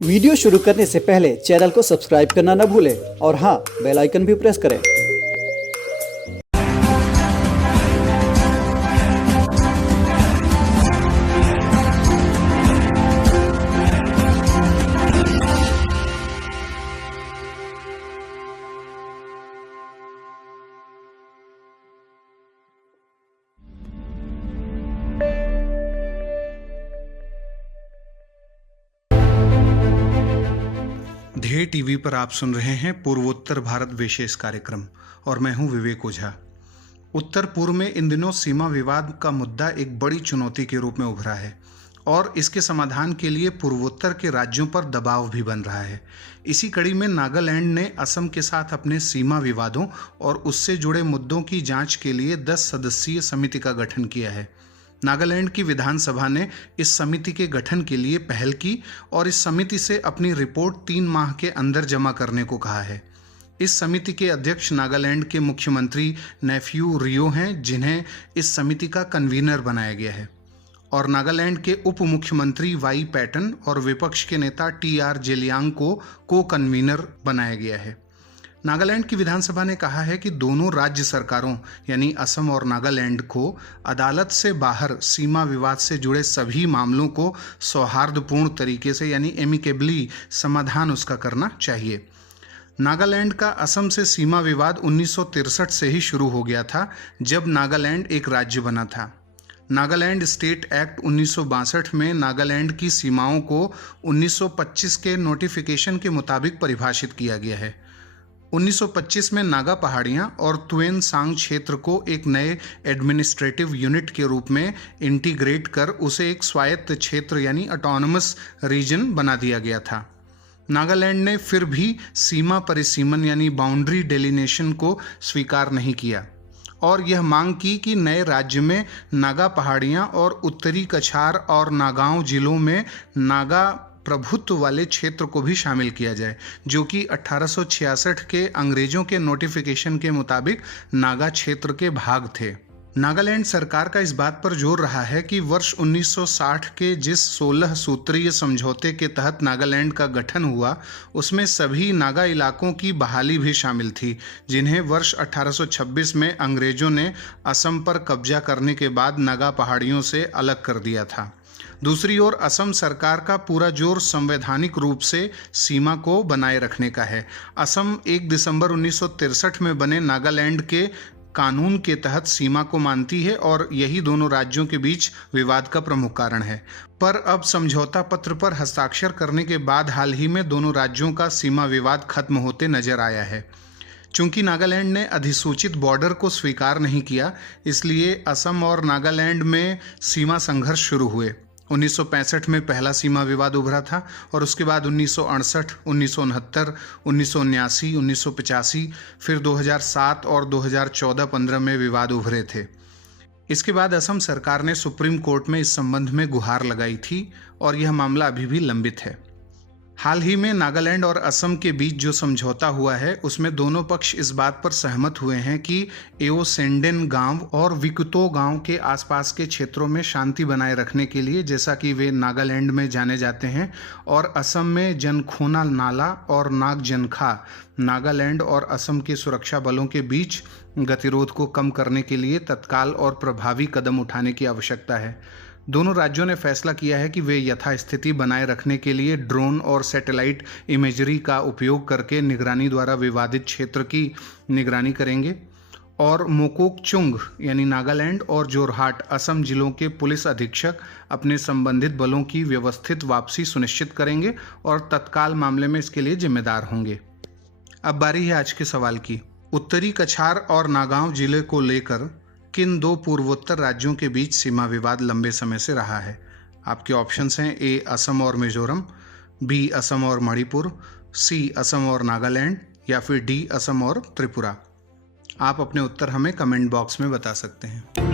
Video शुरू करने से पहले चैनल को सब्सक्राइब करना न भूलें और हाँ, बेल आइकन भी प्रेस करें। ध्येय टीवी पर आप सुन रहे हैं पूर्वोत्तर भारत विशेष कार्यक्रम और मैं हूं विवेक ओझा। उत्तर पूर्व में इन दिनों सीमा विवाद का मुद्दा एक बड़ी चुनौती के रूप में उभरा है और इसके समाधान के लिए पूर्वोत्तर के राज्यों पर दबाव भी बन रहा है। इसी कड़ी में नागालैंड ने असम के साथ अपने सीमा विवादों और उससे जुड़े मुद्दों की जांच के लिए 10 सदस्यीय समिति का गठन किया है। नागालैंड की विधानसभा ने इस समिति के गठन के लिए पहल की और इस समिति से अपनी रिपोर्ट 3 माह के अंदर जमा करने को कहा है। इस समिति के अध्यक्ष नागालैंड के मुख्यमंत्री नेफ्यू रियो हैं, जिन्हें इस समिति का कन्वीनर बनाया गया है, और नागालैंड के उप मुख्यमंत्री वाई पैटन और विपक्ष के नेता TR जेलियांग को कन्वीनर बनाया गया है। नागालैंड की विधानसभा ने कहा है कि दोनों राज्य सरकारों यानी असम और नागालैंड को अदालत से बाहर सीमा विवाद से जुड़े सभी मामलों को सौहार्दपूर्ण तरीके से यानी एमिकेबली समाधान उसका करना चाहिए। नागालैंड का असम से सीमा विवाद 1963 से ही शुरू हो गया था, जब नागालैंड एक राज्य बना था। नागालैंड स्टेट एक्ट 1962 में नागालैंड की सीमाओं को 1925 के नोटिफिकेशन के मुताबिक परिभाषित किया गया है। 1925 में नागा पहाड़ियाँ और तुएन सांग क्षेत्र को एक नए एडमिनिस्ट्रेटिव यूनिट के रूप में इंटीग्रेट कर उसे एक स्वायत्त क्षेत्र यानी ऑटोनमस रीजन बना दिया गया था। नागालैंड ने फिर भी सीमा परिसीमन यानी बाउंड्री डेलिनेशन को स्वीकार नहीं किया और यह मांग की कि नए राज्य में नागा पहाड़ियाँ और उत्तरी कछार और नागांव जिलों में नागा प्रभुत्व वाले क्षेत्र को भी शामिल किया जाए, जो कि 1866 के अंग्रेजों के नोटिफिकेशन के मुताबिक नागा क्षेत्र के भाग थे। नागालैंड सरकार का इस बात पर जोर रहा है कि वर्ष 1960 के जिस 16 सूत्रीय समझौते के तहत नागालैंड का गठन हुआ, उसमें सभी नागा इलाकों की बहाली भी शामिल थी, जिन्हें वर्ष 1826 में अंग्रेजों ने असम पर कब्जा करने के बाद नागा पहाड़ियों से अलग कर दिया था। दूसरी ओर असम सरकार का पूरा जोर संवैधानिक रूप से सीमा को बनाए रखने का है। असम 1 दिसंबर 1963 में बने नागालैंड के कानून के तहत सीमा को मानती है और यही दोनों राज्यों के बीच विवाद का प्रमुख कारण है। पर अब समझौता पत्र पर हस्ताक्षर करने के बाद हाल ही में दोनों राज्यों का सीमा विवाद खत्म होते नजर आया है। चूंकि नागालैंड ने अधिसूचित बॉर्डर को स्वीकार नहीं किया, इसलिए असम और नागालैंड में सीमा संघर्ष शुरू हुए। 1965 में पहला सीमा विवाद उभरा था और उसके बाद 1968, 1969, 1979, 1985, फिर 2007 और 2014-15 में विवाद उभरे थे। इसके बाद असम सरकार ने सुप्रीम कोर्ट में इस संबंध में गुहार लगाई थी और यह मामला अभी भी लंबित है। हाल ही में नागालैंड और असम के बीच जो समझौता हुआ है, उसमें दोनों पक्ष इस बात पर सहमत हुए हैं कि एओसेंडेन गांव और विकुतो गांव के आसपास के क्षेत्रों में शांति बनाए रखने के लिए, जैसा कि वे नागालैंड में जाने जाते हैं, और असम में जनखोना नाला और नागजनखा नागालैंड और असम के सुरक्षा बलों के बीच गतिरोध को कम करने के लिए तत्काल और प्रभावी कदम उठाने की आवश्यकता है। दोनों राज्यों ने फैसला किया है कि वे यथास्थिति बनाए रखने के लिए ड्रोन और सैटेलाइट इमेजरी का उपयोग करके निगरानी द्वारा विवादित क्षेत्र की निगरानी करेंगे, और मोकोकचुंग यानी नागालैंड और जोरहाट असम जिलों के पुलिस अधीक्षक अपने संबंधित बलों की व्यवस्थित वापसी सुनिश्चित करेंगे और तत्काल मामले में इसके लिए जिम्मेदार होंगे। अब बारी है आज के सवाल की। उत्तरी कछार और नागांव जिले को लेकर किन 2 पूर्वोत्तर राज्यों के बीच सीमा विवाद लंबे समय से रहा है? आपके ऑप्शंस हैं A असम और मिजोरम, B असम और मणिपुर, C असम और नागालैंड, या फिर D असम और त्रिपुरा। आप अपने उत्तर हमें कमेंट बॉक्स में बता सकते हैं।